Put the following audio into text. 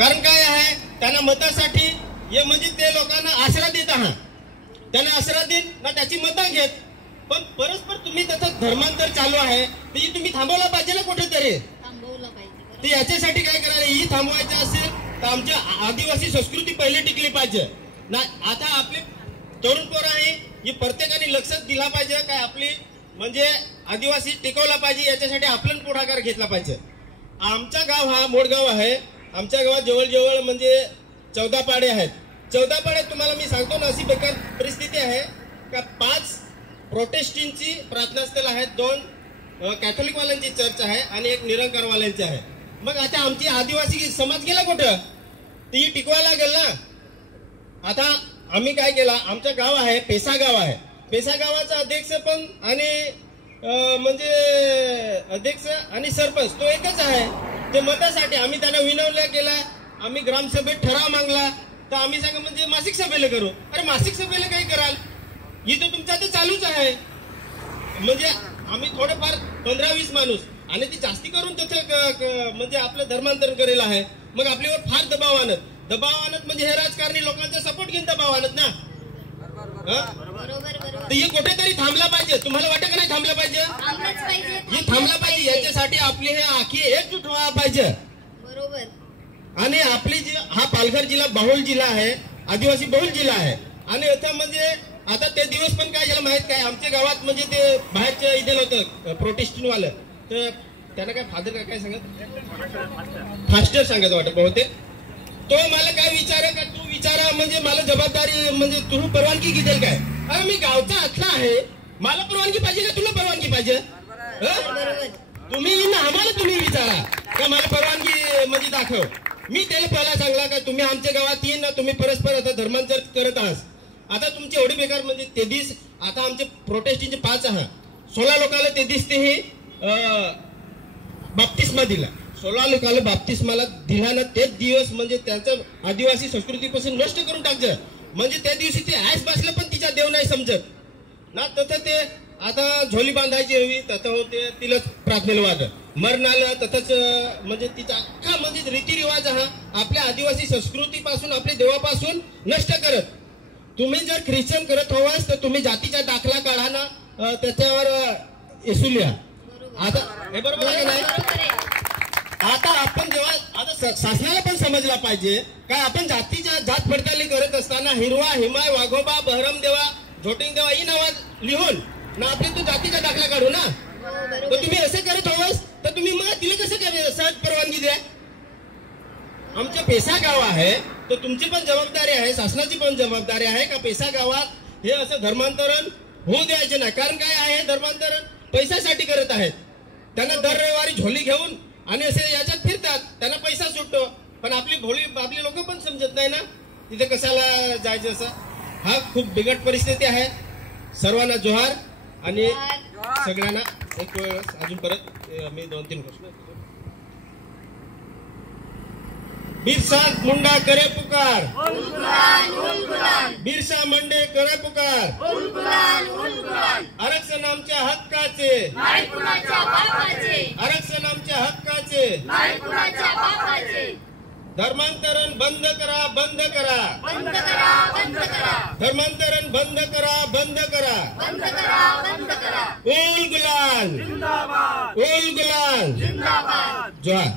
कारण काय आहे, त्यांना मतासाठी हे म्हणजे ते लोकांना आसरा देत आहात, त्यांना आसरा देत ना त्याची मतं घेत, पण परस्पर तुम्ही त्याचं धर्मांतर चालू आहे ते तुम्ही थांबवला पाहिजे ना, कुठेतरी थांबवलं पाहिजे. ते याच्यासाठी काय करायला, ही थांबवायचं असेल तर आमच्या आदिवासी संस्कृती पहिले टिकली पाहिजे ना. आता आपले तरुण पोरं आहे, ही प्रत्येकाने लक्षात दिला पाहिजे काय आपली म्हणजे आदिवासी टिकवला पाहिजे, याच्यासाठी आपण पुढाकार घेतला पाहिजे. आमचा गाव हा मोडगाव आहे. आमच्या गावात जवळ म्हणजे 14 पाडे आहेत. 14 पाड्यात तुम्हाला मी सांगतो ना, अशी बेकार परिस्थिती आहे का 5 प्रोटेस्टंटची प्रार्थनास्थळ आहेत, 2 कॅथोलिकवाल्यांची चर्च आहे आणि 1 निरंकारवाल्यांची आहे. मग आता आमची आदिवासी समाज गेला कुठं, ती टिकवायला गेल ना. आता आम्ही काय केला, आमचं गाव आहे पेसा गाव आहे. पेसा गावाचा अध्यक्ष पण आणि म्हणजे अध्यक्ष आणि सरपंच तो एकच आहे. ते मतासाठी आम्ही त्यांना विनवण्या केला, आम्ही ग्रामसभेत ठराव मागला, तर आम्ही सांगा म्हणजे मासिक सभेला करू. अरे मासिक सभेला काय कराल, इथं तुमचं आता चालूच आहे. म्हणजे आम्ही थोडेफार 15-20 माणूस आणि ती जास्ती करून त्याचं म्हणजे आपलं धर्मांतरण करेल आहे. मग आपल्यावर फार दबाव आणत म्हणजे हे राजकारणी लोकांचा सपोर्ट घेऊन दबाव आणत ना. तर हे कुठेतरी थांबला पाहिजे. तुम्हाला वाटतं का नाही थांबलं पाहिजे? हे थांबला पाहिजे. याच्यासाठी आपली हे आखी एकजूट व्हायला पाहिजे. बरोबर. आणि आपली हा पालघर जिल्हा बहुल जिल्हा आहे, आदिवासी बहुल जिल्हा आहे. आणि आता म्हणजे आता ते दिवस पण काय झालं माहित काय, आमच्या गावात म्हणजे ते बाहेरच्या इथे होतं प्रोटेस्टंट वालं, तर त्यांना काय फादर काय सांगत, फास्टर सांगत वाटत बहुतेक. तो मला काय विचार का, तू विचारा म्हणजे मला जबाबदारी म्हणजे तू परवानगी घेतील काय. अरे मी गावचा आतला आहे, मला परवानगी पाहिजे का तुला परवानगी पाहिजे? तुम्ही आम्हाला तुम्ही विचारा का मला परवानगी म्हणजे दाखव. मी त्याला पहिला सांगला का तुम्ही आमच्या गावात येईन ना, तुम्ही परस्पर आता धर्मांतर करत आहात. आता तुमची एवढी बेकार म्हणजे ते दिस आता आमचे प्रोटेस्टंटचे 5 आहात, 16 लोकांना ते दिसते हे बाप्तिस्मा दिला. 16 लोकांना बाप्तिस्माला दिला ना, तेच दिवस म्हणजे त्यांचं आदिवासी संस्कृतीपासून नष्ट करून टाकलं. म्हणजे त्या दिवशी ते ऍस बसलं पण तिचा देव नाही समजत ना. तसं ते आता झोली बांधायची हवी तसं होते, तिलाच प्रार्थनेला वाद मरण आलं तसंच म्हणजे तिचा अख्खा म्हणजे रीतिरिवाज हा आपल्या आदिवासी संस्कृतीपासून आपल्या देवापासून नष्ट करत. तुम्ही जर ख्रिश्चन करत हवास तर तुम्ही जातीचा दाखला काढा ना, त्याच्यावर येसू लिहा. आता हे बरोबर आहे का नाही? आता आपण जेव्हा आता शासनाला पण समजला पाहिजे काय, आपण जातीच्या जात पडताळणी करत असताना हिरवा, हिमाय, वाघोबा, बहरम देवा, झोटिंग देवा ही नावं लिहून ना आपली तू जातीचा दाखला काढू ना. तर तुम्ही असं करत हवास तर तुम्ही मग तिला कसं काय सहज परवानगी द्या. आमचं पेसा गाव आहे तर तुमची पण जबाबदारी आहे, शासनाची पण जबाबदारी आहे का पेसा गावात हे असं धर्मांतरण होऊ द्यायचे नाही. कारण काय आहे, धर्मांतरण पैशासाठी करत आहेत. त्यांना दर रविवारी झोली घेऊन आणि असे याच्यात फिरतात, त्यांना पैसा सुटतो. पण आपली लोक पण समजत नाही ना तिथे कशाला जायचं. असं हा खूप बिकट परिस्थिती आहे. सर्वांना जोहार आणि सगळ्यांना एक अजून परत मी 2-3 प्रश्न. बिरसा मुंडा करे पुकार, बिरसा मुंडे करे पुकार, आरक्षण आमच्या हक्काचे, आरक्षण आमच्या हक्काचे, धर्मांतरण बंद करा, बंद करा, धर्मांतरण बंद करा, बंद करा. उल गुलाल, उल गुलाल, जोहार.